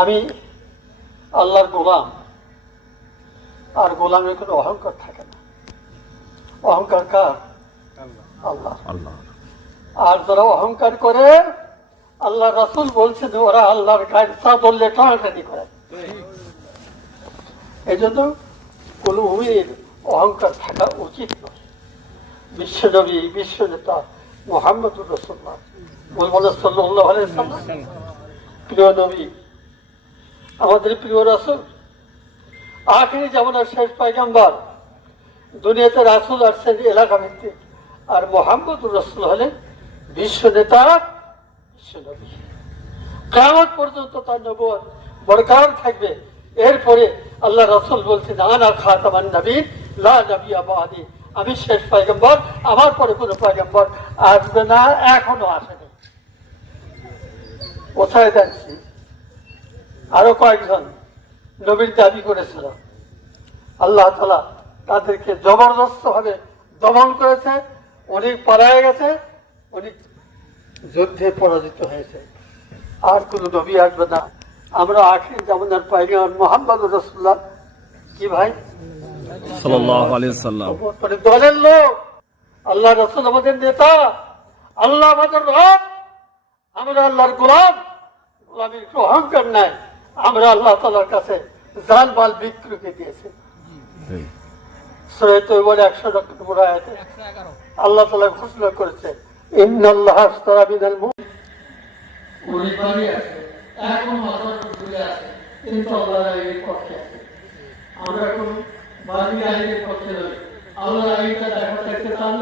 আমি আল্লাহর গোলাম, আর গোলামের কোনো অহংকার থাকে না। অহংকার কার? আল্লাহ। আর যারা অহংকার করে, আল্লাহ রাসূল বলছেন ওরা আল্লাহর গায়ে চা ধরলে টানাটানি করে। এই জন্য কোন মুমিনের অহংকার থাকা উচিত নয়। বিশ্বনবী, বিশ্ব নেতা মুহাম্মদুর রাসূলুল্লাহ সাল্লাল্লাহু আলাইহি ওয়াসাল্লাম, প্রিয় নবী, আমাদের প্রিয় রাসূল, আখিরি জামানার শেষ পয়গম্বর, দুনিয়াতে রাসূল আসছেন এলাকা ভিত্তিক, আর মুহাম্মদুর রাসূল হলেন বিশ্ব নেতা, বিশ্ব নবী। কিয়ামত পর্যন্ত তার নবুয়ত বরকরার থাকবে। এরপরে আল্লাহ রাসূল বলছেন আনা খাতামান নবীন লা নবিয়্যা বাদি, আমি শেষ পয়গম্বর, আমার পরে কোনো পয়গম্বর আসবে না, এখনো আসেনি। কোথায় যাচ্ছি? আরো কয়েকজন নবীর দাবি করেছিল, আল্লাহ তাআলা তাদেরকে জবরদস্ত ভাবে দমন করেছে, অনেক পালায়ে গেছে, অনেক যুদ্ধে পরাজিত হয়েছে। আর কোন নবী আসবে না। আমরা আখির জামানার পয়গম্বর মুহাম্মদুর রাসূলুল্লাহ কি ভাই সাল্লাল্লাহু আলাইহি ওয়াসাল্লাম দলের লোক। আল্লাহ রাসূল আমাদের নেতা, আল্লাহ আমাদের রব, আমরা আল্লাহর গোলাম। গোলামীর অহংকার নাই। আমরা আল্লাহ তাআলার কাছে জান মাল বিক্রি দিয়েছি। সূরা তাওবার 100 নম্বর আয়াতে আল্লাহ তাআলা ঘোষণা করেছে ইন্নাল্লাহা আশতারা মিনাল মুমিনিনা, এখন মাথার উপরে আছে, কিন্তু আল্লাহর আইনের পক্ষে আছে। আমরা কোন বাদী আইনের পক্ষে নই। আল্লাহর আইনটা দেখা থাকতে চান না।